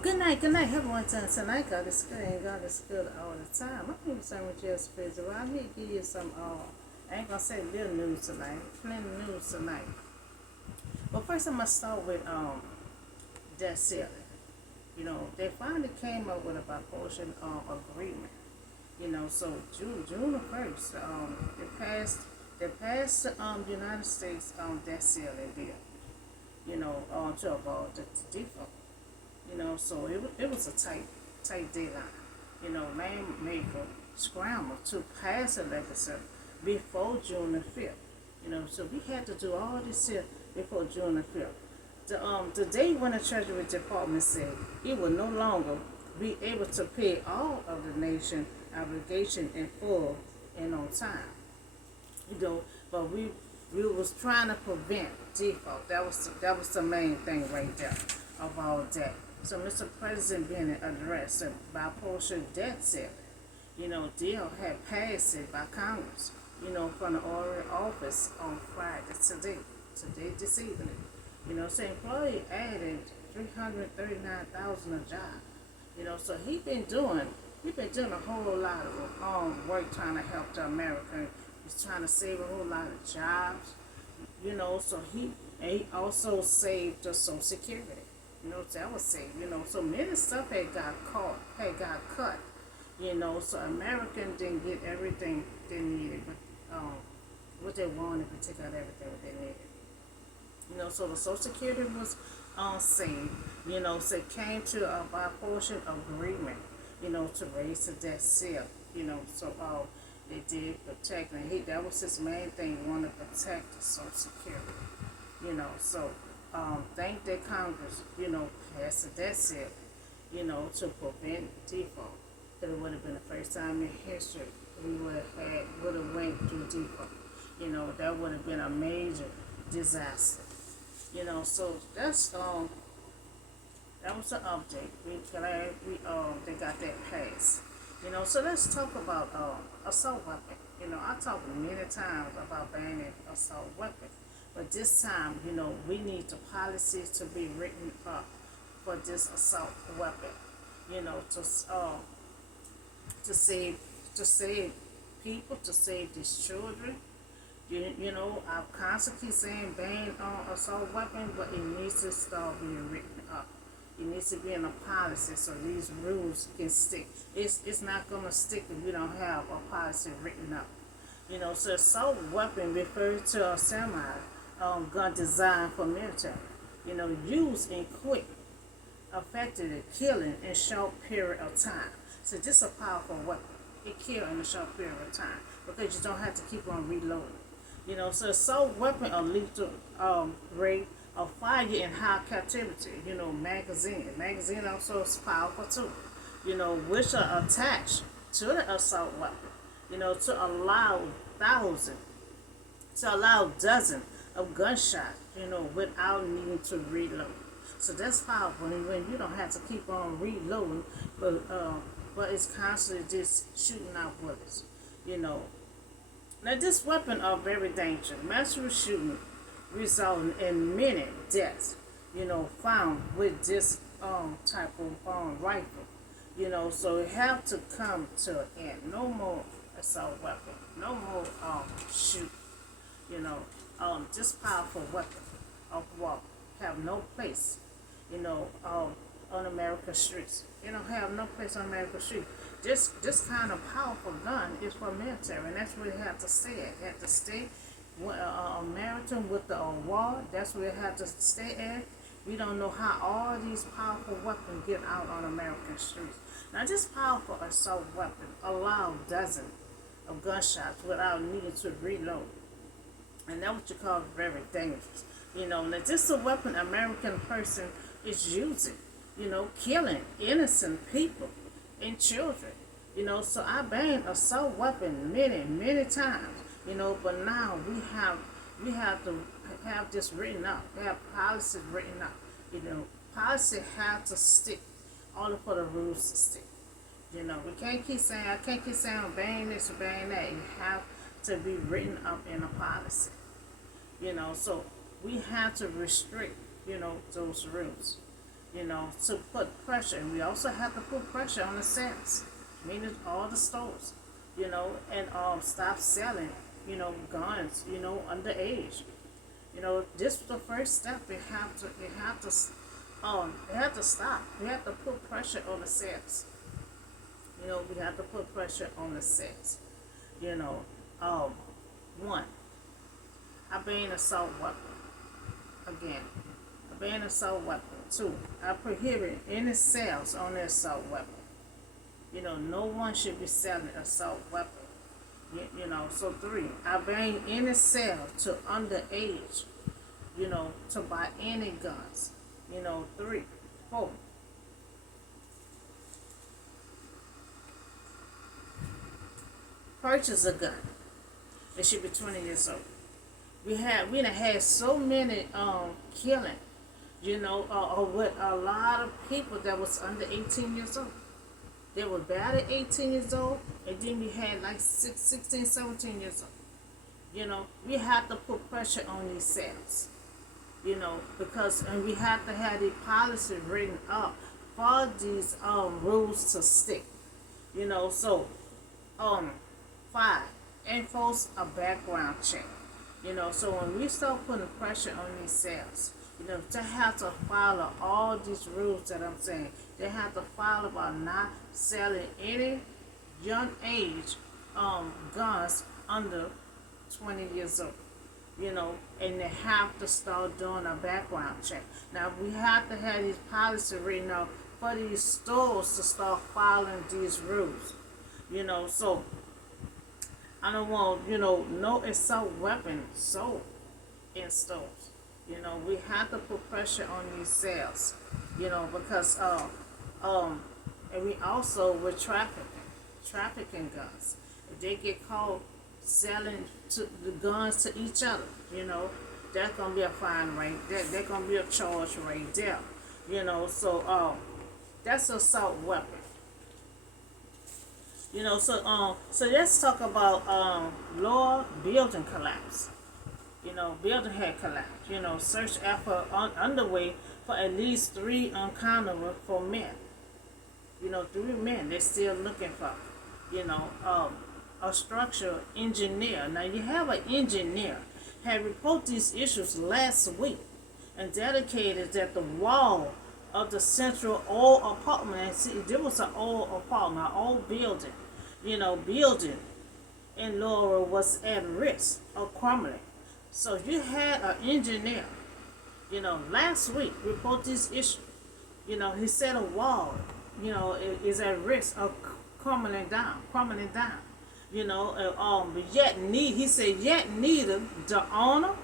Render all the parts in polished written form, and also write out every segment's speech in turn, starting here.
Good night. Have one time tonight. God is good and God is good all the time. My name is Simon Just Busy. Well, I'm here to give you some, I ain't gonna say little news tonight, plenty of news tonight. But first, I'm gonna start with, debt ceiling. They finally came up with a bipartisan agreement. So June the 1st, they passed the United States debt ceiling bill. To avoid the default. So it was a tight deadline. Man made a scramble to pass a legislation before June the 5th. So we had to do all this here before June the 5th. The day when the Treasury Department said it would no longer be able to pay all of the nation obligation in full and on time. But we was trying to prevent default. That was the main thing right there of all that. So Mr. President Bennett addressed a bipartisan debt ceiling. Deal had passed it by Congress. From the Oral Office on Friday today this evening. So employee added 339,000 a job. So he been doing a whole lot of work trying to help the American. He's trying to save a whole lot of jobs. So he also saved the Social Security. That was saved. So many stuff had got cut. So American didn't get everything they needed, but what they wanted, but take out everything what they needed. So the Social Security was saved. So it came to a bipartisan agreement. To raise the debt ceiling. So they did protect, and that was his main thing. He wanted to protect the Social Security. So thank that Congress, passed the debt ceiling, to prevent default. Because it would have been the first time in history we would have went through default. That would have been a major disaster. So that was an update. We glad they got that passed. So let's talk about assault weapon. I talked many times about banning assault weapon, but this time, we need the policies to be written up for this assault weapon. To save people, to save these children. I constantly saying ban on assault weapon, but it needs to start being written up. It needs to be in a policy so these rules can stick. It's not gonna stick if we don't have a policy written up. So assault weapon refers to a semi gun designed for military. Used in quick, effective killing in short period of time. So this is a powerful weapon. It kills in a short period of time because you don't have to keep on reloading. So assault weapon are lethal rate of fire in high captivity. Magazine. Magazine also is powerful too. Which are attached to the assault weapon. To allow thousands, to allow dozens of gunshots. Without needing to reload. So that's powerful when you don't have to keep on reloading, but it's constantly just shooting out bullets. Now this weapon are very dangerous. Massive shooting resulting in many deaths. Found with this type of rifle. So it have to come to an end. No more assault weapon. No more shoot. This powerful weapon of war have no place. On America's streets. They don't have no place on America's streets. This kind of powerful gun is for military, and that's where they have to stay at. They have to stay American with the war. That's where they have to stay at. We don't know how all these powerful weapons get out on American streets. Now, this powerful assault weapon allow dozens of gunshots without needing to reload, and that's what you call very dangerous. Now this is a weapon American person is using. Killing innocent people and children. So I banned assault weapon many times. But now we have to have this written up. We have policies written up. Policy have to stick. Only for the rules to stick. We can't keep saying ban this or ban that. You have to be written up in a policy. So we have to restrict, those rules. to put pressure. And we also have to put pressure on the sales, meaning all the stores, and stop selling, guns, underage. This was the first step. They have to stop. We have to put pressure on the sales. We have to put pressure on the sales. You know, um, one, I ban assault weapon. Again, I ban assault weapon. Two, I prohibit any sales on the assault weapon. No one should be selling assault weapon. So three, I ban any sale to underage, to buy any guns. Three, four. Purchase a gun. It should be 20 years old. We done had so many killing, with a lot of people that was under 18 years old. They were bad at 18 years old, and then we had like 16, 17 years old. We have to put pressure on these sales, because and we have to have the policy written up for these rules to stick. So five, enforce a background check. So when we start putting pressure on these sales, they have to follow all these rules that I'm saying. They have to follow about not selling any young age guns under 20 years old. And they have to start doing a background check. Now we have to have these policies written out for these stores to start following these rules. So I don't want, no assault weapon sold in stores. We have to put pressure on these sales, because and we also with trafficking guns. If they get caught selling the guns to each other, that's gonna be a fine right there. That's gonna be a charge right there. So that's assault weapon. So let's talk about Lowa building collapse. Building had collapsed. Search effort underway for at least 3 uncountable for men. 3 men they're still looking for. A structural engineer. Now you have an engineer had reported these issues last week and dedicated that the wall of the central old apartment, and see, there was an old apartment, an old building, building in Lowa was at risk of crumbling. So you had an engineer, last week report this issue. He said a wall, is at risk of crumbling down. But he said yet neither the owner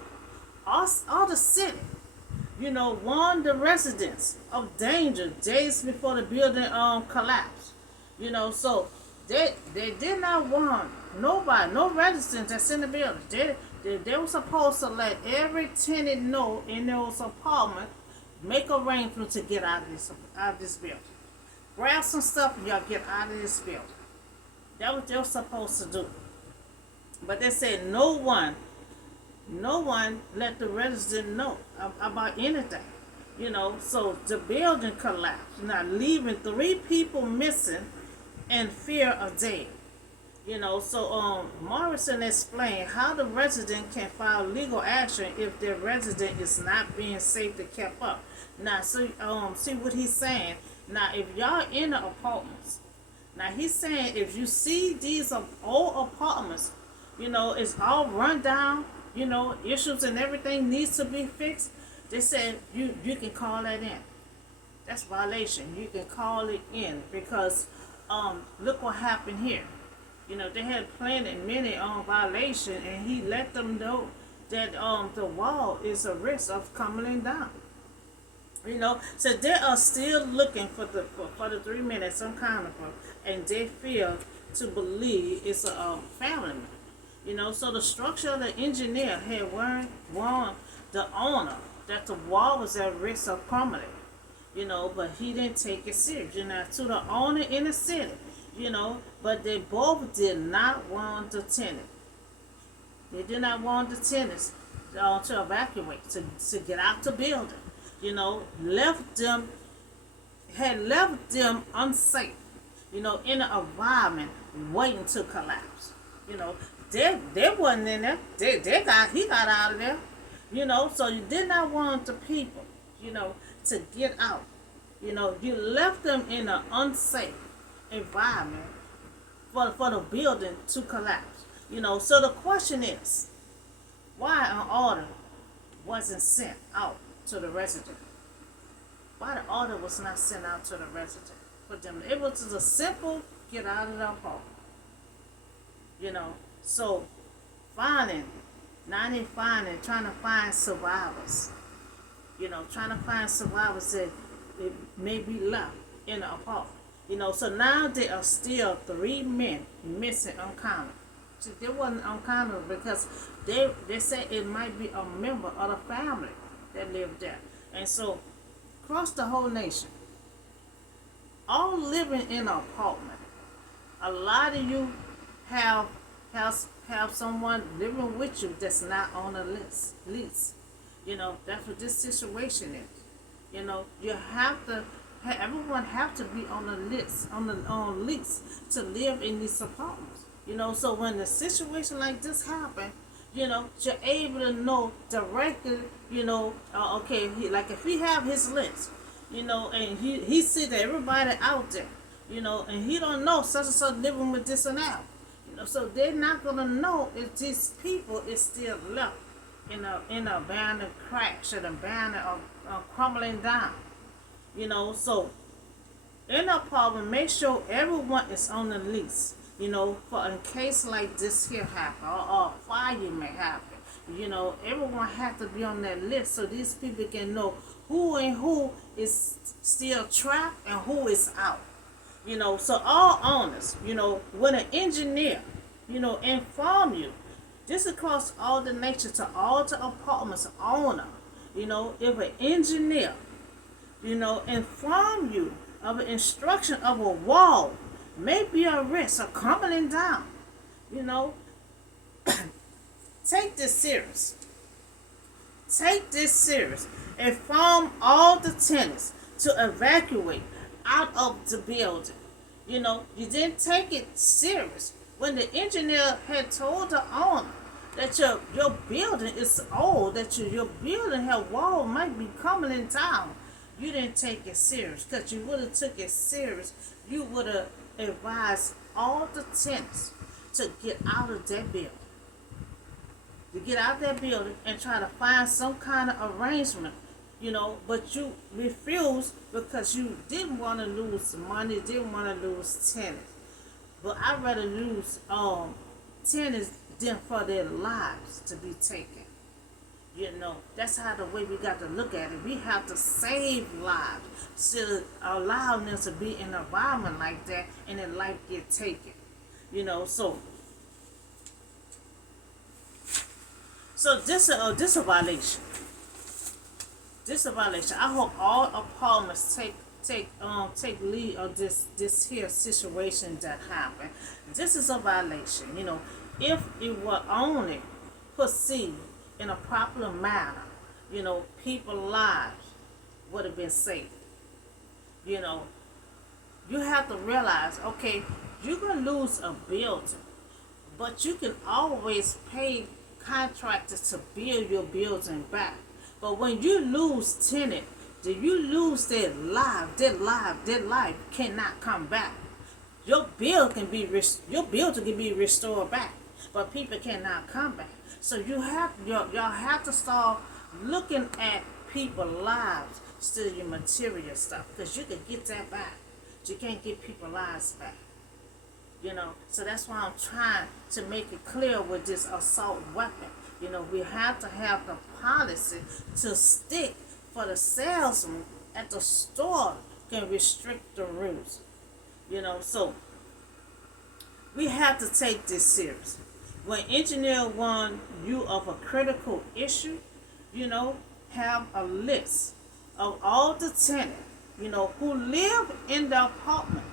or the city, warned the residents of danger days before the building collapsed. So they did not warn nobody, no residents that's in the building. They were supposed to let every tenant know in those apartments, make arrangements to get out of this building. Grab some stuff and y'all get out of this building. That's what they were supposed to do. But they said no one let the residents know about anything. So the building collapsed, now leaving 3 people missing and fear of death. So Morrison explained how the resident can file legal action if their resident is not being safely kept up. Now, so see what he's saying. Now, if y'all in the apartments, now he's saying if you see these old apartments, it's all run down, issues and everything needs to be fixed. They said you can call that in. That's violation. You can call it in because look what happened here. They had planted many violation, and he let them know that the wall is a risk of coming down. So they are still looking for the 3 men at some kind of, and they feel to believe it's a family member. So the structure of the engineer had warned the owner that the wall was at risk of crumbling. But he didn't take it serious. To the owner in the city. But they both did not want the tenant. They did not want the tenants to evacuate, to get out the building. Left them had left them unsafe, in an environment waiting to collapse. You know, they wasn't in there. He got out of there. So you did not want the people, to get out. You left them in an unsafe environment for the building to collapse. So the question is, why an order wasn't sent out to the resident? Why the order was not sent out to the resident? For them, it was just a simple get out of the apartment. So finding, trying to find survivors. Trying to find survivors that it may be left in the apartment. So now there are still 3 men missing uncounted. See, they wasn't uncounted because they said it might be a member of the family that lived there. And so across the whole nation, all living in an apartment. A lot of you have someone living with you that's not on a lease. That's what this situation is. You have to. Everyone have to be on a list, on lease to live in these apartments. So when a situation like this happen, you're able to know directly. Okay, like if he have his list, and he see that everybody out there, and he don't know such and such living with this and that. So they're not gonna know if these people is still left in a abandoned crash, an abandoned crumbling down. So in the apartment, make sure everyone is on the lease. For in case like this here happen or fire may happen. Everyone have to be on that list so these people can know who is still trapped and who is out. So all owners, when an engineer, inform you, this across all the nation to all the apartments owner, if an engineer, inform you of an instruction of a wall may be a risk of crumbling down, take this serious. Take this serious. Inform all the tenants to evacuate out of the building. You didn't take it serious when the engineer had told the owner that your building is old, that your building have wall might be coming down. You didn't take it serious because you would have took it serious. You would have advised all the tenants to get out of that building. To get out of that building and try to find some kind of arrangement, but you refused because you didn't want to lose money, didn't want to lose tenants. But I'd rather lose tenants than for their lives to be taken. That's how the way we got to look at it. We have to save lives to allow them to be in an environment like that and their life get taken. So this a violation. This is a violation. I hope all apartments take lead of this here situation that happened. This is a violation. If it were only proceed in a proper manner, people's lives would have been saved. You have to realize, okay, you're gonna lose a building, but you can always pay contractors to build your building back. But when you lose tenant, then you lose their life. Their life cannot come back. Your building can be restored back, but people cannot come back. So y'all have to start looking at people's lives instead of your material stuff, because you can get that back. But you can't get people's lives back. So that's why I'm trying to make it clear with this assault weapon. We have to have the policy to stick for the salesman at the store can restrict the rules. So we have to take this serious. When engineer warn you of a critical issue, have a list of all the tenants, who live in the apartment,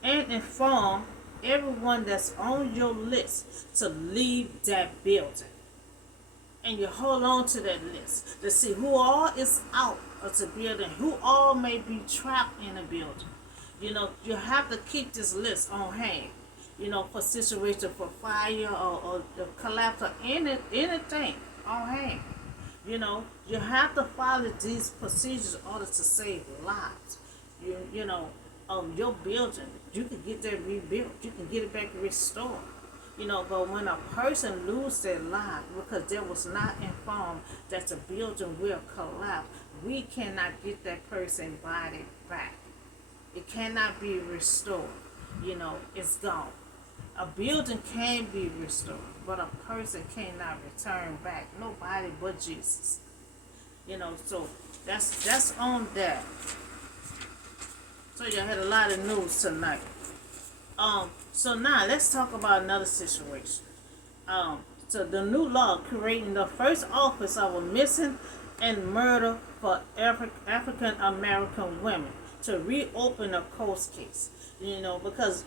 and inform everyone that's on your list to leave that building. And you hold on to that list to see who all is out of the building, who all may be trapped in a building. You have to keep this list on hand. For situation for fire or the collapse or anything on hand. You have to follow these procedures in order to save lives. Your building, you can get that rebuilt. You can get it back restored. But when a person loses their life because they was not informed that the building will collapse, we cannot get that person's body back. It cannot be restored. It's gone. A building can be restored, but a person cannot return back. Nobody but Jesus. So that's on that. So you had a lot of news tonight. So now let's talk about another situation. So the new law creating the first office of a missing and murder for African American women to reopen a cold case. Because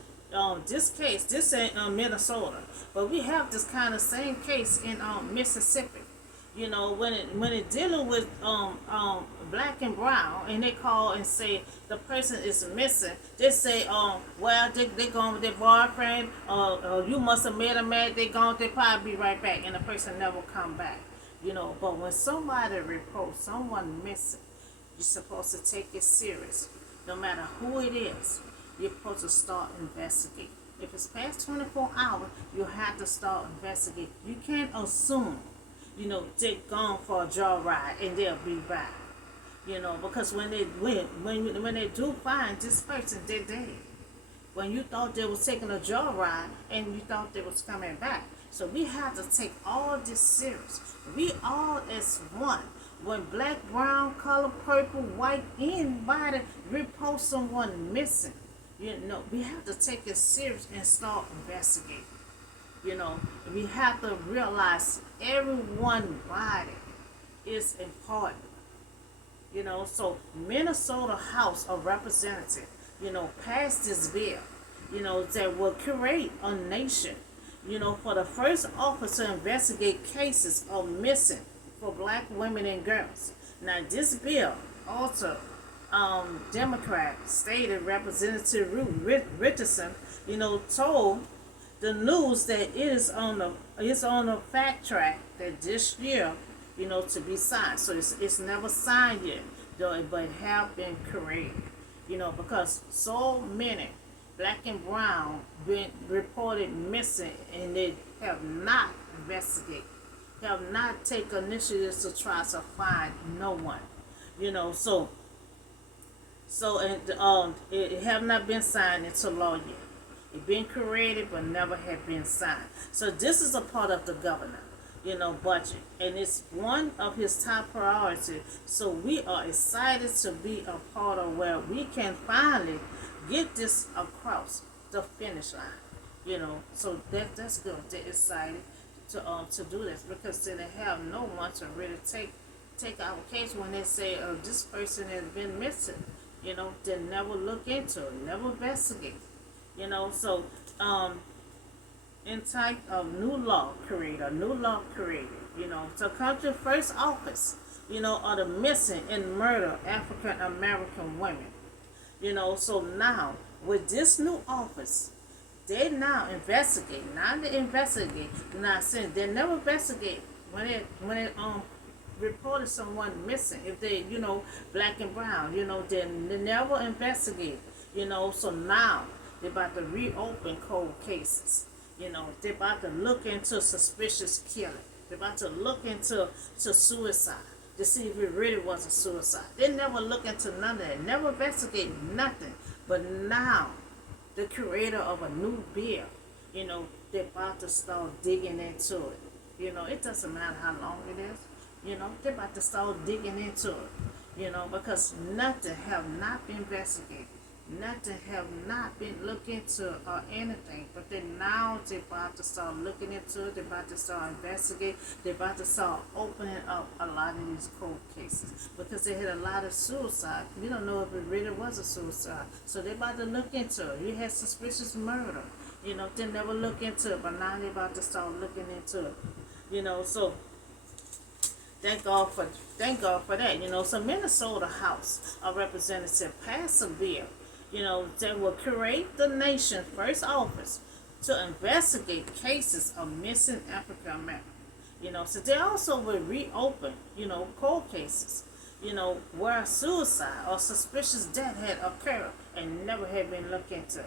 this ain't Minnesota, but we have this kind of same case in Mississippi. When it dealing with black and brown, and they call and say the person is missing, they say well they gone with their boyfriend, you must have met a man, they gone, they probably be right back, and the person never come back. But when somebody reports someone missing, you're supposed to take it serious. No matter who it is, you're supposed to start investigating. If it's past 24 hours, you have to start investigating. You can't assume, they're gone for a joyride and they'll be back. Because when they do find this person, they're dead. When you thought they was taking a joyride and you thought they was coming back. So we have to take all this serious. We all as one. When black, brown, color, purple, white, anybody report someone missing, we have to take it serious and start investigating. We have to realize everyone's body is important. So Minnesota House of Representatives, passed this bill, that will create a nation, for the first office to investigate cases of missing for black women and girls. Now this bill also Democrat stated Representative Ruth Richardson, told the news that it's on a fact track that this year, to be signed. So it's never signed yet, though, but it have been created. Because so many black and brown been reported missing, and they have not investigated, have not taken initiatives to try to find no one. It have not been signed into law yet. It been created but never had been signed. So this is a part of the governor, budget, and it's one of his top priorities. So we are excited to be a part of where we can finally get this across the finish line. So that's good. They're excited to do this because they have no one to really take our case when they say this person has been missing. They never look into it, never investigate. So in type of new law created, so country first office, are the missing and murder African American women. So now with this new office, they now investigate. Now they investigate. Not saying they never investigate when they reported someone missing. If they black and brown, they never investigate. So now they're about to reopen cold cases. They're about to look into suspicious killing. They're about to look into suicide to see if it really was a suicide. They never look into none of that. Never investigate nothing. But now, the creator of a new bill, they're about to start digging into it. It doesn't matter how long it is. They're about to start digging into it. Because nothing have not been investigated. Nothing have not been looked into or anything, but then now they're about to start looking into it. They're about to start investigating. They're about to start opening up a lot of these cold cases because they had a lot of suicide. We don't know if it really was a suicide, so they're about to look into it. You had suspicious murder. They never look into it, but now they're about to start looking into it. So Thank God for that. So Minnesota House of Representatives passed a bill, that will create the nation's first office to investigate cases of missing African Americans. So they also will reopen, cold cases, where suicide or suspicious death had occurred and never had been looked into.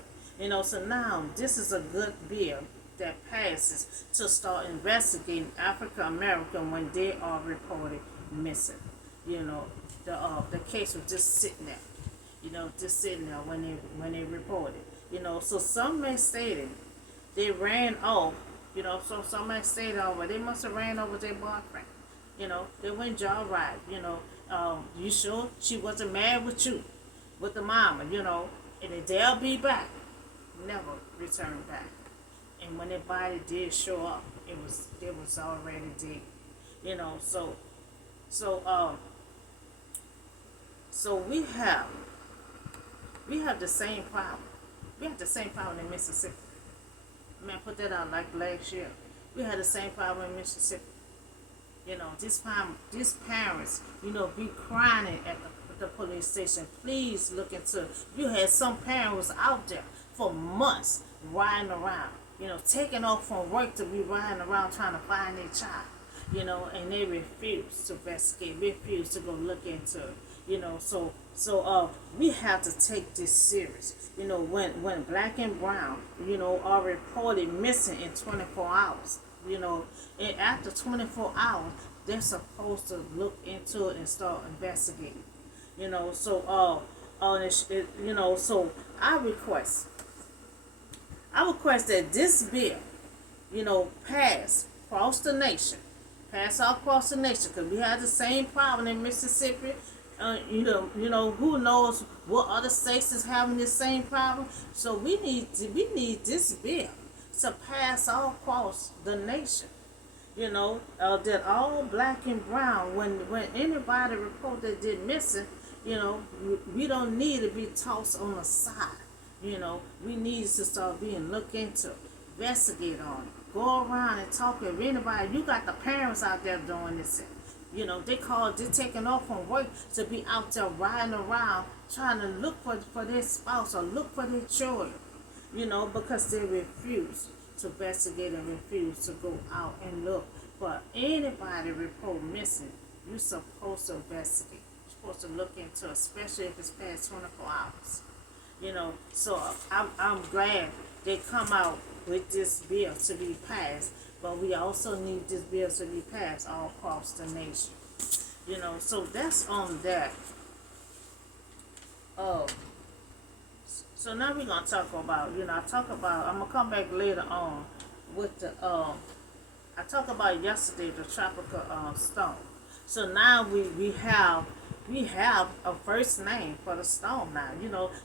So now this is a good bill that passes to start investigating African American when they are reported missing. The case was just sitting there. Just sitting there when they reported. So some may say that they ran off. So some may say that, well, they must have ran over their boyfriend. They went joyride. You sure she wasn't mad with you, with the mama? And they'll be back. Never return back. And when their body did show up, it was already dead. You know, so so um so we have the same problem. We have the same problem in Mississippi. Man, put that out like last year. We had the same problem in Mississippi. These parents, be crying at the police station. Please look into it. You had some parents out there for months riding around, taking off from work to be riding around trying to find their child, and they refuse to investigate, refuse to go look into it, we have to take this serious. When black and brown, are reported missing in 24 hours, and after 24 hours, they're supposed to look into it and start investigating. So I request that this bill, pass all across the nation, because we have the same problem in Mississippi. Who knows what other states is having this same problem. So we need this bill to pass all across the nation. That all black and brown, when anybody report that they're missing, we don't need to be tossed on the side. We need to start being looked into, investigate on it, go around and talk to anybody. You got the parents out there doing this. They're taking off from work to be out there riding around trying to look for their spouse or look for their children, because they refuse to investigate and refuse to go out and look for anybody report missing. You're supposed to investigate. You're supposed to look into it, especially if it's past 24 hours. So I'm glad they come out with this bill to be passed, but we also need this bill to be passed all across the nation. So that's on that. So now we're gonna talk about, I'm gonna come back later on with the I talked about yesterday the tropical storm. So now we have a first name for the storm now.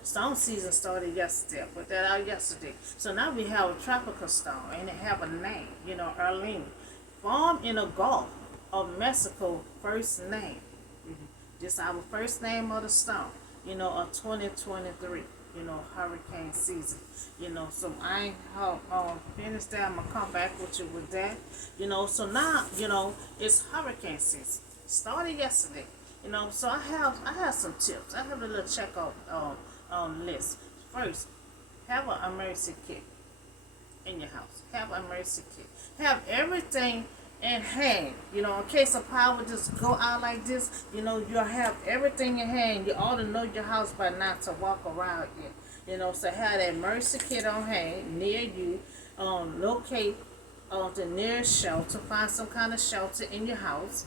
Storm season started yesterday. I put that out yesterday. So now we have a tropical storm, and it have a name, Arlene. Formed in the Gulf of Mexico, first name. This our first name of the storm, of 2023, hurricane season. So I ain't finished that. I'm going to come back with you with that. So now, it's hurricane season. Started yesterday. So I have some tips. I have a little check-off list. First, have an emergency kit in your house. Have an emergency kit. Have everything in hand. In case of power just go out like this, you'll have everything in hand. You ought to know your house by now to walk around here. So have that emergency kit on hand near you. Locate the nearest shelter. Find some kind of shelter in your house.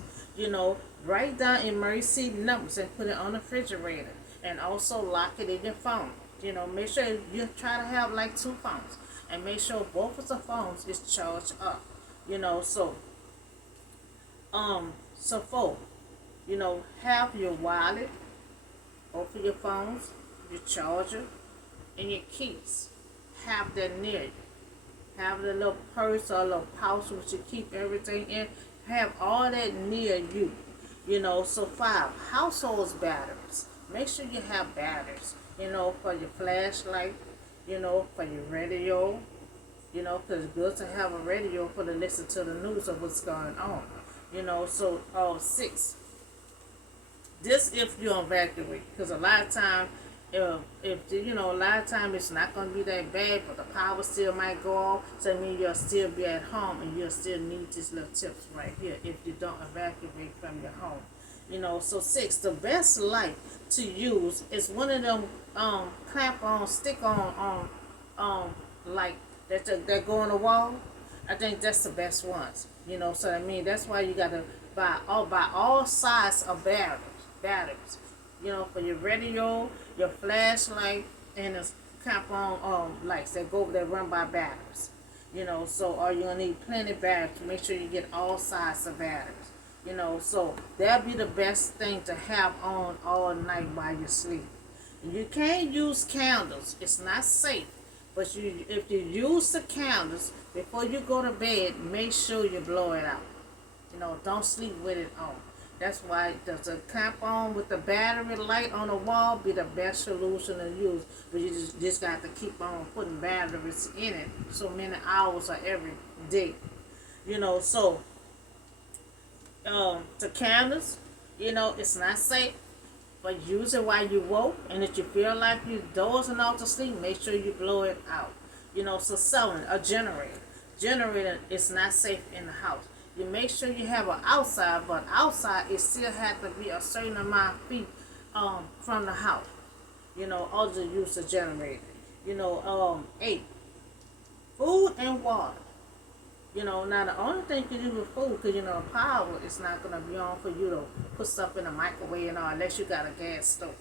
Write down emergency numbers and put it on the refrigerator, and also lock it in your phone. Make sure you try to have like 2 phones, and make sure both of the phones is charged up. Have your wallet, both of your phones, your charger, and your keys. Have that near you. Have the little purse or little pouch which you keep everything in. Have all that near you. So 5, household batteries. Make sure you have batteries, for your flashlight, for your radio, because it's good to have a radio for to listen to the news of what's going on. So 6. This if you evacuate, because a lot of time, a lot of time it's not gonna be that bad, but the power still might go off. So I mean you'll still be at home, and you'll still need these little tips right here if you don't evacuate from your home. So 6, the best light to use is one of them clamp on, stick like that go on the wall. I think that's the best ones. So I mean that's why you gotta buy all sizes of batteries. For your radio, your flashlight, and the clamp on lights that run by batteries. So or you're gonna need plenty of batteries to make sure you get all sizes of batteries. So that'll be the best thing to have on all night while you sleep. You can't use candles. It's not safe. But if you use the candles before you go to bed, make sure you blow it out. Don't sleep with it on. That's why the clamp on with the battery light on the wall be the best solution to use. But you just got to keep on putting batteries in it so many hours of every day. So the candles, it's not safe. But use it while you woke, and if you feel like you're dozing off to sleep, make sure you blow it out. So 7, a generator. Generator is not safe in the house. You make sure you have an outside, but outside it still has to be a certain amount of feet from the house. Or to use the generator. 8, food and water. Now the only thing you do with food, because the power is not going to be on for you to put stuff in the microwave and all, unless you got a gas stove.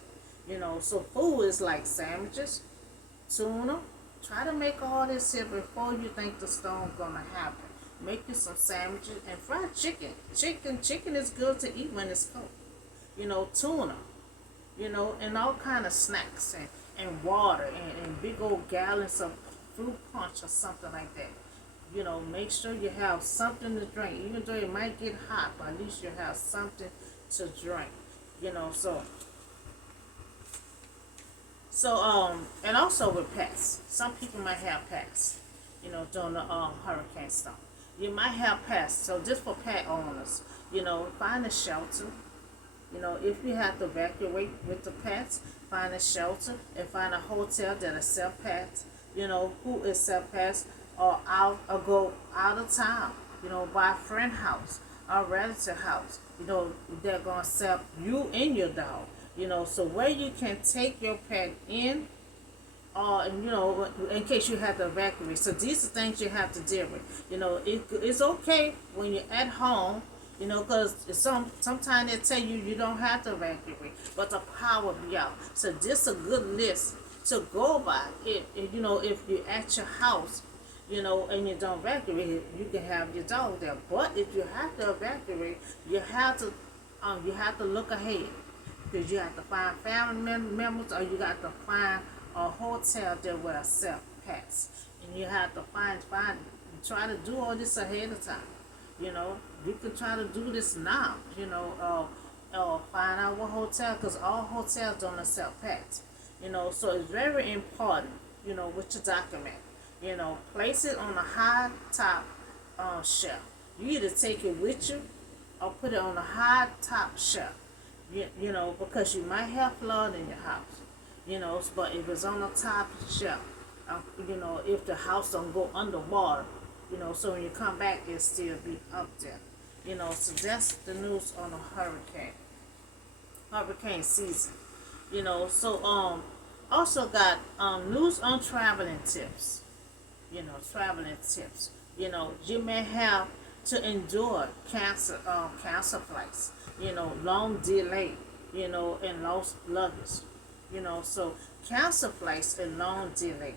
So food is like sandwiches, tuna. Try to make all this here before you think the storm going to happen. Make you some sandwiches and fried chicken. Chicken is good to eat when it's cold. Tuna. And all kind of snacks and water and big old gallons of fruit punch or something like that. Make sure you have something to drink. Even though it might get hot, but at least you have something to drink. And also with pets. Some people might have pets, during the hurricane storm. You might have pets. So just for pet owners, find a shelter. If you have to evacuate with the pets, find a shelter and find a hotel that accept pets. Who accept pets. Or go out of town, buy a friend house, or relative house, they're gonna accept you and your dog, so where you can take your pet in, or in case you have to evacuate. So these are things you have to deal with. It's okay when you're at home, because sometimes they tell you don't have to evacuate, but the power be out. So this is a good list to go by. If you're at your house, and you don't evacuate, you can have your dog there. But if you have to evacuate, you have to look ahead, because you have to find family members, or you got to find a hotel that will accept pets, and you have to try to do all this ahead of time. You can try to do this now. Find out what hotel, because all hotels don't accept pets. So it's very important. With your document. Place it on a high top shelf. You either take it with you or put it on a high top shelf. Because you might have flood in your house. But if it's on the top shelf, if the house don't go underwater, so when you come back, it'll still be up there. So that's the news on a hurricane season. Also got news on traveling tips. Traveling tips. You may have to endure cancel flights, long delay, and lost luggage. So cancel flights and long delay.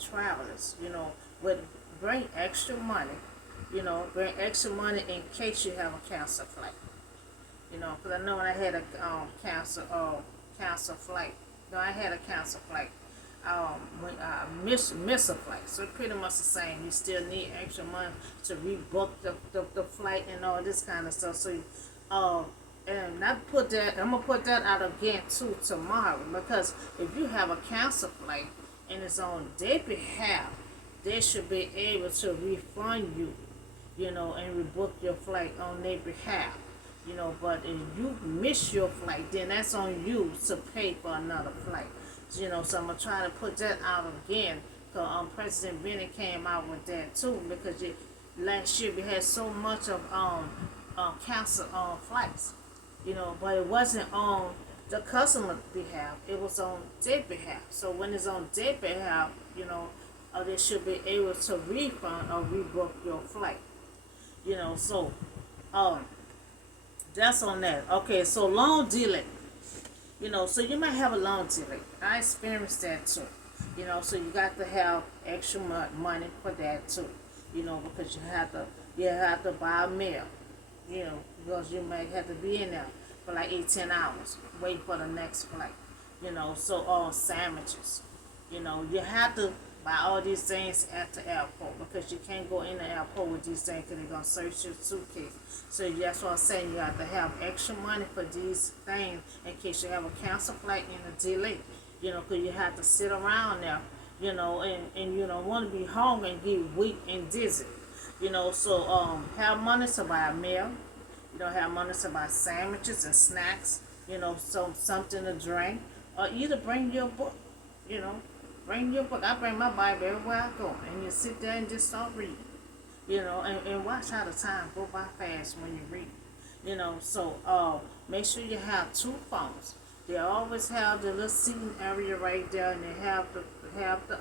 Travelers, would bring extra money, in case you have a cancel flight. Because I know when I had a cancel flight. No, I had a cancel flight. When I miss a flight, so pretty much the same. You still need extra money to rebook the flight and all this kind of stuff. So, and not put that. I'm gonna put that out again too tomorrow, because if you have a cancel flight and it's on their behalf, they should be able to refund you. and rebook your flight on their behalf. But if you miss your flight, then that's on you to pay for another flight. So I'm gonna try to put that out again. Cause President Bennett came out with that too, because last year we had so much of canceled flights. But it wasn't on the customer behalf; it was on their behalf. So when it's on their behalf, they should be able to refund or rebook your flight. So um, that's on that. Okay, so long delay. So you might have a long delay. I experienced that too. So you got to have extra money for that too. Because you have to buy a meal. Because you might have to be in there for like 8-10 hours waiting for the next flight. So all sandwiches. You have to buy all these things at the airport, because you can't go in the airport with these things because they're gonna search your suitcase. So that's what I'm saying. You have to have extra money for these things in case you have a cancel flight and a delay. Because you have to sit around there. And you don't want to be hungry and get weak and dizzy. So have money to buy a meal. Have money to buy sandwiches and snacks. Something to drink, or either bring your book. You know, bring your book. I bring my Bible everywhere I go, and you sit there and just start reading. And watch how the time go by fast when you read. So make sure you have 2 phones. They always have the little seating area right there, and they have the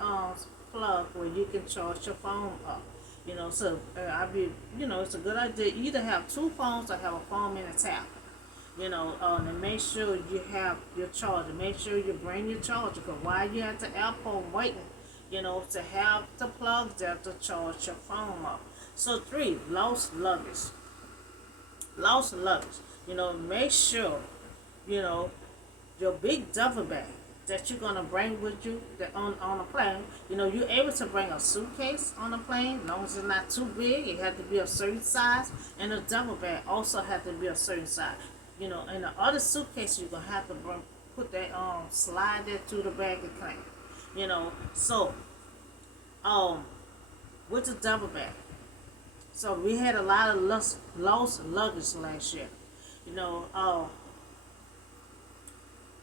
plug where you can charge your phone up. It's a good idea either have 2 phones or have a phone and a tablet. And make sure you have your charger. Make sure you bring your charger, because while you're at the airport waiting, to have the plugs there to charge your phone up. So 3, lost luggage. Lost luggage. Make sure, your big duffel bag that you're gonna bring with you that on a plane. You're able to bring a suitcase on a plane, as long as it's not too big. It has to be a certain size, and a duffel bag also has to be a certain size. And the other suitcase you're gonna have to put that slide that through the bag of claim. So with the duffel bag. So we had a lot of lost luggage last year.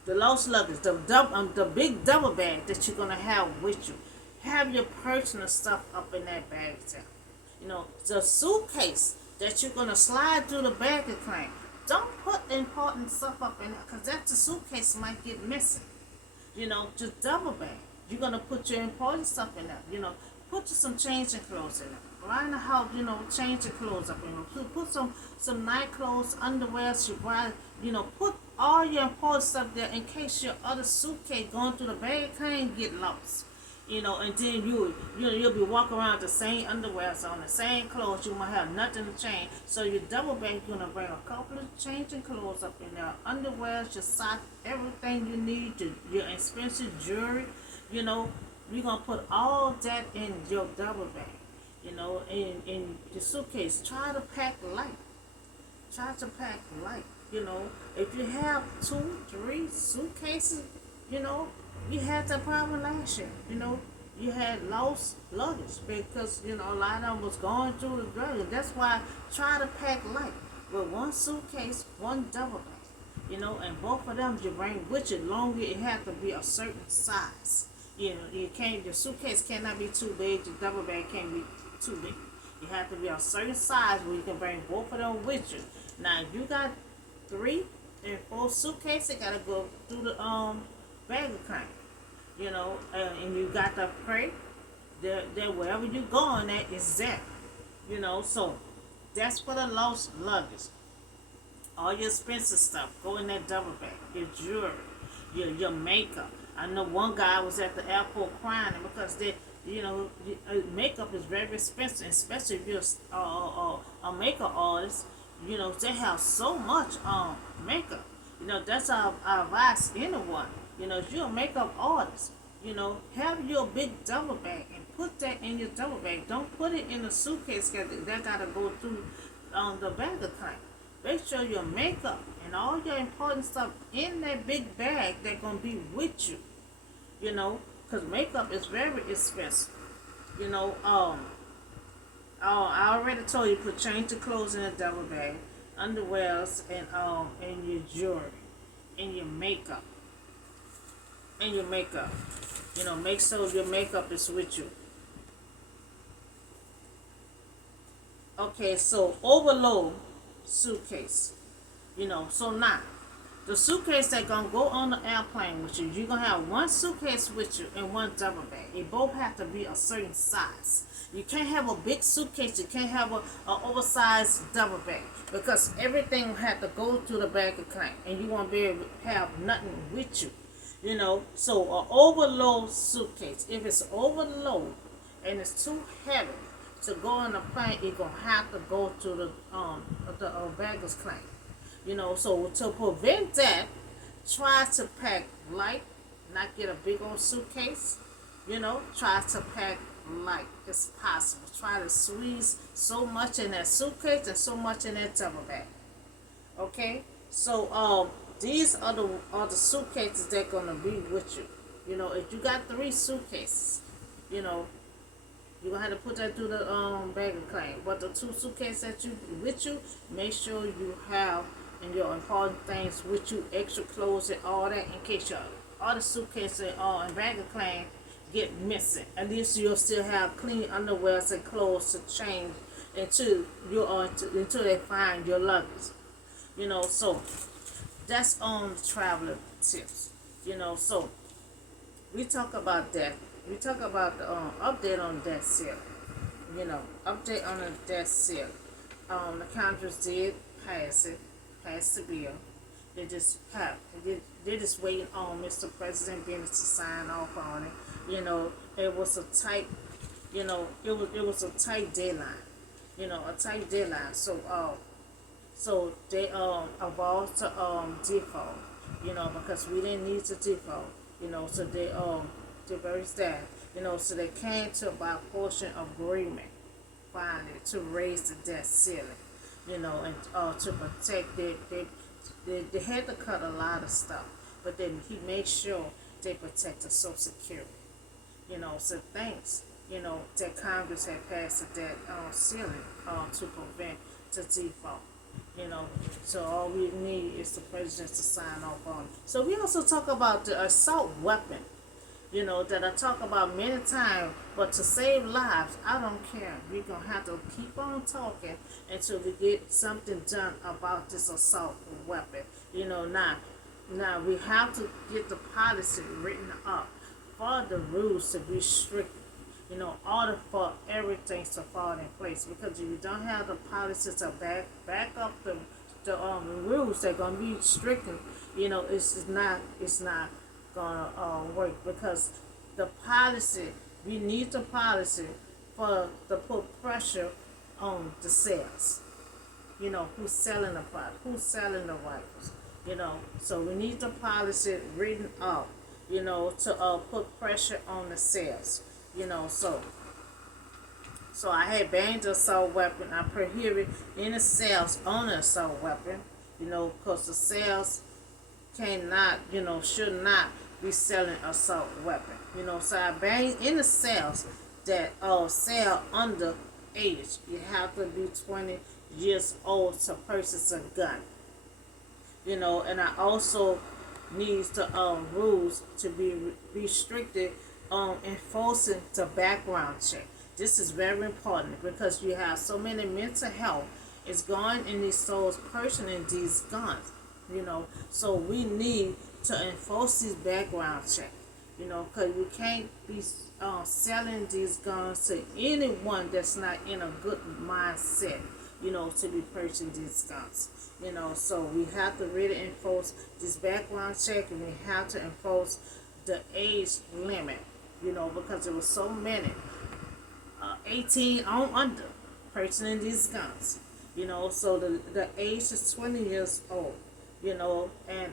The lost luggage, the big double bag that you're gonna have with you. Have your personal stuff up in that bag there. The suitcase that you're gonna slide through the bag of claim. Don't put important stuff up in there, because that's the suitcase might get missing. Just double bag. You're gonna put your important stuff in there. Put some changing clothes in there. Around the house, change your clothes up in there. Put some night clothes, underwear, put all your important stuff there in case your other suitcase going through the bag can't get lost. And then you'll be walking around with the same underwear on, the same clothes. You might have nothing to change. So your double bag, you're gonna bring a couple of changing clothes up in there, underwear, your socks, everything you need, your expensive jewelry. You're gonna put all that in your double bag. In your suitcase. Try to pack light. If you have 2-3 suitcases, you had that problem last year. You had lost luggage because, a lot of them was going through the drug. That's why try to pack light with 1 suitcase, 1 double bag. And both of them you bring with you. Longer it has to be a certain size. Your suitcase cannot be too big. Your double bag can't be too big. You have to be a certain size where you can bring both of them with you. Now, if you got 3 and 4 suitcases, you gotta go through the bag of claim. And you got to pray that wherever you going at is there. So that's for the lost luggage. All your expensive stuff go in that double bag. Your jewelry, your makeup. I know one guy was at the airport crying because makeup is very expensive, especially if you're a makeup artist. They have so much makeup. That's our advice anyone. If you're a makeup artist, have your big double bag and put that in your double bag. Don't put it in a suitcase that gotta go through the bag of claim. Make sure your makeup and all your important stuff in that big bag that's gonna be with you. Because makeup is very expensive. Oh, I already told you put change the clothes in a double bag, underwears, and your jewelry, and your makeup, and your makeup. Make sure your makeup is with you. Okay, so overload suitcase. So now the suitcase that gonna go on the airplane with you, you're gonna have one suitcase with you and one double bag. It both have to be a certain size. You can't have a big suitcase. You can't have a oversized double bag because everything had to go to the bag of claim, and you won't be able to have nothing with you. So a overload suitcase. If it's overload and it's too heavy to go on the plane, it's gonna have to go to the baggage claim. So to prevent that, try to pack light, not get a big old suitcase. Try to pack light as possible. Try to squeeze so much in that suitcase and so much in that double bag. Okay, so these are the suitcases that gonna be with you. If you got three suitcases, you know, you're gonna have to put that through the bag of claim. But the two suitcases that you with you, make sure you have and your important things with you, extra clothes and all that, in case your other suitcases and bag of claim get missing. At least you'll still have clean underwears and clothes to change until they find your luggage. So that's on traveler tips. So we talk about that. We talk about the update on that sale. Update on the debt sale. The Congress did pass the bill. They just have they just waiting on Mr. President Bennett to sign off on it. It was a tight it was a tight deadline. A tight deadline. So they evolved to default, because we didn't need to default, so they reversed that, so they came to a bipartisan agreement finally to raise the debt ceiling, and to protect they had to cut a lot of stuff, but then he made sure they protected Social Security, so thanks, that Congress had passed the debt ceiling to prevent the default. So all we need is the president to sign off on it. So we also talk about the assault weapon, that I talk about many times, but to save lives, I don't care. We're going to have to keep on talking until we get something done about this assault weapon. Now we have to get the policy written up for the rules to be strict, in order for everything to fall in place. Because if you don't have the policy to back up the rules that are gonna be strict, it's not gonna work, because the policy, we need the policy for to put pressure on the sales. Who's selling the product, who's selling the rifles. So we need the policy written up, to put pressure on the sales. So I had banned the assault weapon. I prohibit any sales on an assault weapon, because the sales cannot, should not be selling assault weapon. So I banned any sales that sell under age. You have to be 20 years old to purchase a gun. And I also needs the rules to be restricted enforcing the background check. This is very important because you have so many mental health is going in these souls purchasing these guns. So we need to enforce these background check. Because we can't be selling these guns to anyone that's not in a good mindset. To be purchasing these guns. So we have to really enforce this background check, and we have to enforce the age limit. Because there was so many 18 on under purchasing these guns. So the age is 20 years old. And